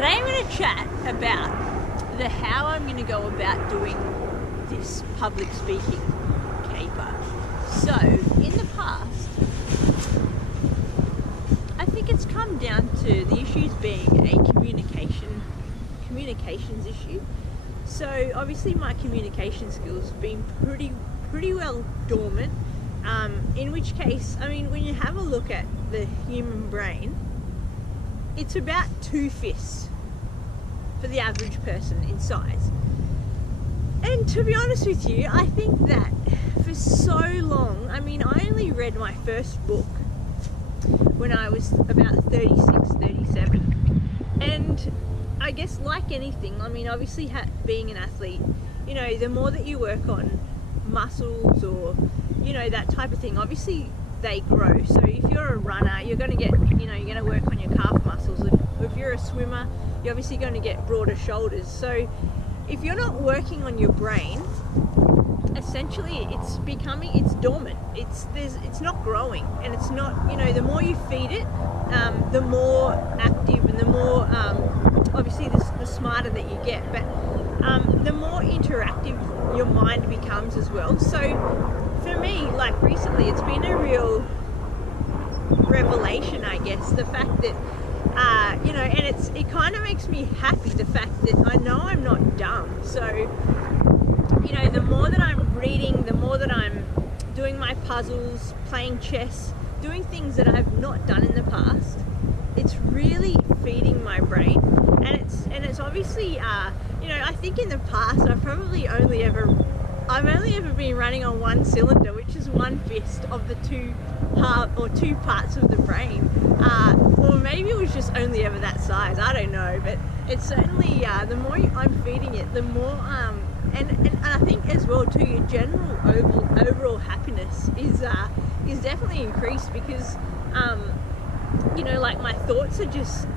Today I'm going to chat about how I'm going to go about doing this public speaking caper. So, in the past, I think it's come down to the issues being a communications issue. So obviously my communication skills have been pretty well dormant, in which case, I mean, when you have a look at the human brain, it's about 2 fists for the average person in size. And to be honest with you, I think that for so long, I mean, I only read my first book when I was about 36, 37. And I guess like anything, I mean, obviously being an athlete, you know, the more that you work on muscles or, you know, that type of thing, obviously they grow. So if you're a runner, you're going to get, you know, you're going to work on your calf muscles. If you're a swimmer, you're obviously going to get broader shoulders. So if you're not working on your brain, essentially it's dormant. It's not growing, and it's not, you know, the more you feed it, the more active and the more, obviously the smarter that you get, but the more interactive your mind becomes as well. So for me, like recently, it's been a real revelation, I guess, the fact that you know, and it kind of makes me happy, the fact that I know I'm not dumb. So, you know, the more that I'm reading, the more that I'm doing my puzzles, playing chess, doing things that I've not done in the past, it's really feeding my brain. And it's obviously, you know, I think in the past I've only ever been running on one cylinder, which is 1 fist of the two parts of the brain, or maybe it was just only ever that size, I don't know, but it's certainly, the more I'm feeding it, the more, and I think as well too, your general overall happiness is definitely increased, because you know, like my thoughts are just,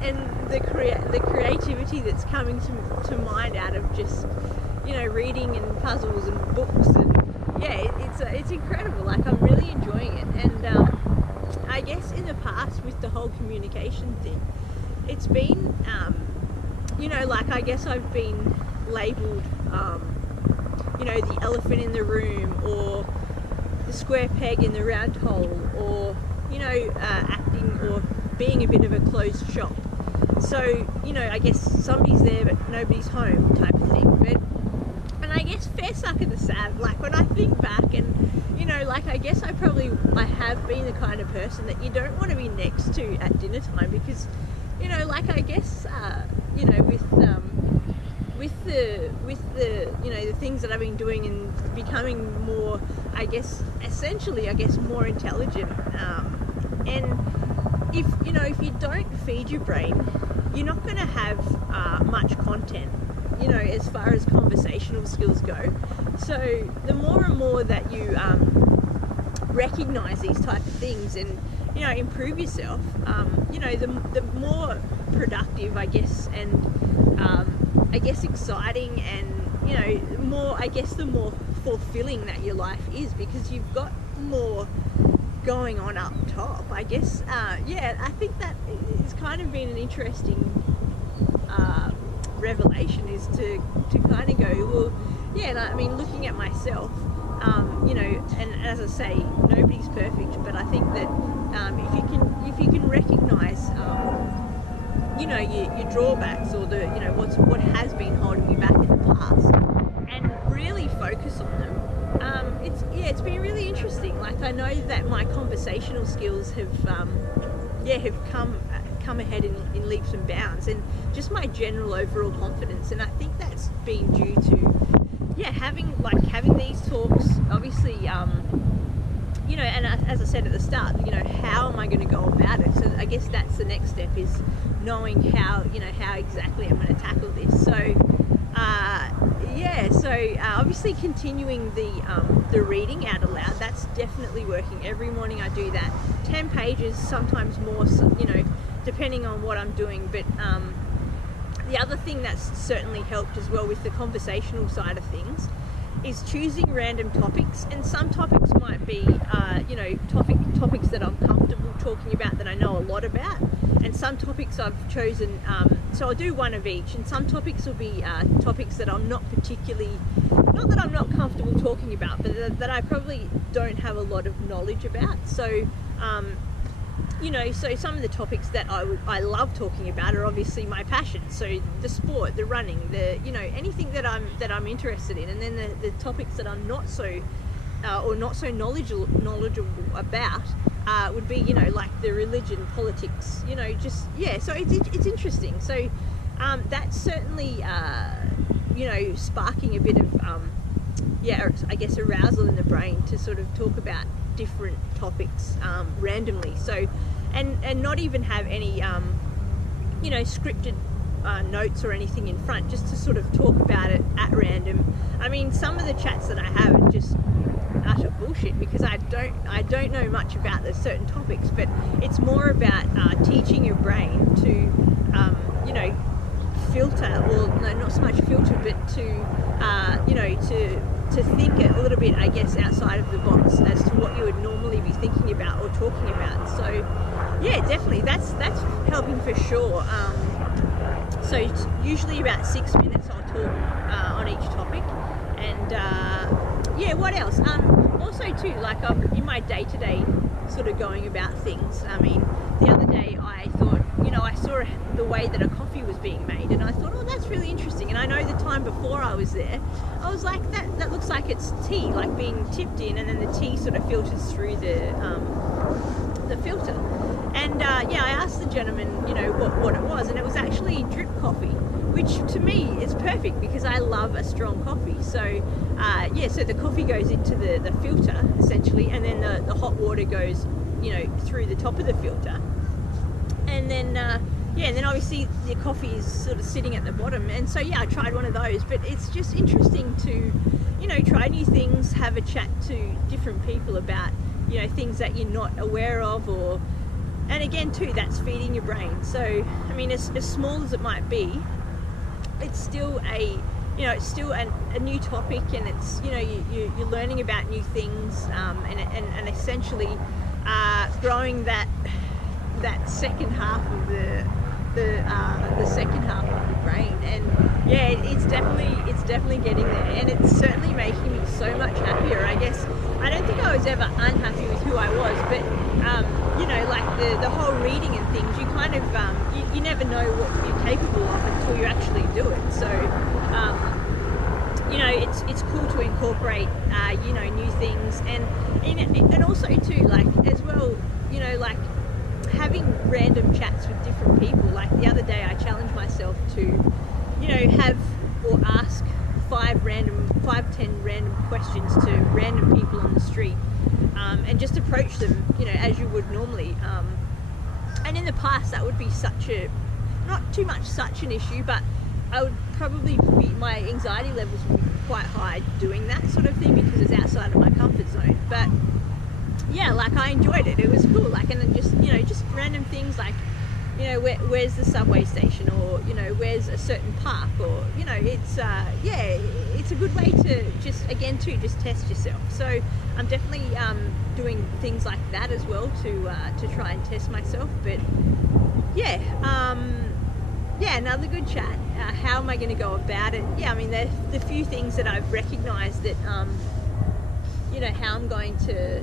and the creativity that's coming to mind out of just, you know, reading and puzzles and books, and yeah, it's incredible. Like, I'm really enjoying it. And I guess in the past with the whole communication thing, it's been, you know, like, I guess I've been labelled, you know, the elephant in the room, or the square peg in the round hole, or, you know, acting or being a bit of a closed shop. So, you know, I guess somebody's there but nobody's home type of thing. And I guess fair suck of the sad, like when I think back, and, you know, like, I guess I have been the kind of person that you don't want to be next to at dinner time, because, you know, like, I guess, you know, with the you know, the things that I've been doing and becoming more, I guess, essentially, I guess, more intelligent, and if you don't feed your brain, you're not going to have much content, you know, as far as conversational skills go. So the more and more that you recognize these type of things and, you know, improve yourself, you know, the more productive, I guess, and I guess exciting, and, you know, more, I guess, the more fulfilling that your life is, because you've got more going on up top, I guess. Yeah, I think that it's kind of been an interesting revelation, is to kind of go, well, yeah, and I mean, looking at myself, you know, and as I say, nobody's perfect, but I think that if you can recognize, you know, your drawbacks, or the, you know, what has been holding you back in the past, and really focus on them. It's been really interesting. Like, I know that my conversational skills have come ahead in leaps and bounds, and just my general overall confidence. And I think that's been due to, yeah, having these talks, obviously, you know, and as I said at the start, you know, how am I going to go about it? So I guess that's the next step, is knowing how exactly I'm going to tackle this. So yeah, so obviously continuing the reading out aloud, that's definitely working. Every morning I do that, 10 pages, sometimes more, you know, depending on what I'm doing. But the other thing that's certainly helped as well with the conversational side of things is choosing random topics, and some topics might be, you know, topics that I'm comfortable talking about that I know a lot about, and some topics I've chosen, so I'll do one of each, and some topics will be topics that I'm not particularly, not that I'm not comfortable talking about, but that I probably don't have a lot of knowledge about. So you know, so some of the topics that I love talking about are obviously my passion. So the sport, the running, the, you know, anything that I'm interested in. And then the topics that I'm not so or not so knowledgeable about would be, you know, like the religion, politics, you know, just, yeah. So it's interesting. So that's certainly you know, sparking a bit of yeah, I guess arousal in the brain to sort of talk about different topics randomly. So and not even have any you know, scripted notes or anything in front, just to sort of talk about it at random. I mean, some of the chats that I have are just utter bullshit, because I don't know much about the certain topics, but it's more about teaching your brain to you know, filter, or no, not so much filter, but to you know, to think a little bit, I guess, outside of the box as to what you would normally be thinking about or talking about. So yeah, definitely that's helping for sure. So it's usually about 6 minutes I'll talk on each topic. And yeah, what else? Also too, like in my day-to-day sort of going about things, I mean, the other day I thought, you know, I saw the way that a coffee was being made, and I thought, oh, that's really interesting. And I know the time before I was there, I was like, that looks like it's tea, like being tipped in, and then the tea sort of filters through the filter. And yeah, I asked the gentleman, you know, what it was, and it was actually drip coffee, which to me is perfect because I love a strong coffee. So yeah, so the coffee goes into the filter essentially, and then the hot water goes, you know, through the top of the filter. And then yeah, and then obviously the coffee is sort of sitting at the bottom. And so yeah, I tried one of those, but it's just interesting to, you know, try new things, have a chat to different people about, you know, things that you're not aware of, or, and again too, that's feeding your brain. So I mean, as small as it might be, it's still a, you know, it's still a new topic, and it's, you know, you're learning about new things, and essentially growing that second half of the second half of the brain. And yeah, it's definitely getting there, and it's certainly making me so much happier. I guess I don't think I was ever unhappy with who I was, but you know, like the whole reading and things, you kind of you never know what you're capable of until you actually do it. So you know, it's cool to incorporate you know, new things, and also too, like, as well, you know, like having random chats with different people. Like the other day I challenged myself to, you know, have or ask 10 random questions to random people on the street, and just approach them, you know, as you would normally. And in the past that would be not too much such an issue, but I would probably my anxiety levels would be quite high doing that sort of thing, because it's outside of my comfort zone. But yeah, like I enjoyed it. It was cool. Like, and then just, you know, just random things like, you know, where's the subway station, or, you know, where's a certain park, or, you know, it's yeah, it's a good way to just, again, to just test yourself. So I'm definitely doing things like that as well to try and test myself. But yeah, yeah, another good chat. How am I going to go about it? Yeah, I mean, the few things that I've recognized that you know, how I'm going to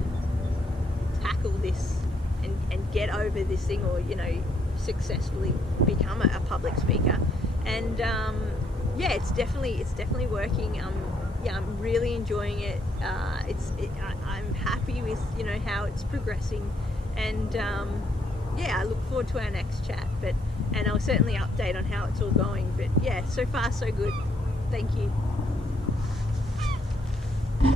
tackle this and get over this thing, or, you know, successfully become a public speaker. And yeah, it's definitely working. Yeah, I'm really enjoying it. I'm happy with, you know, how it's progressing, and yeah, I look forward to our next chat. And I'll certainly update on how it's all going. But yeah, so far so good. Thank you.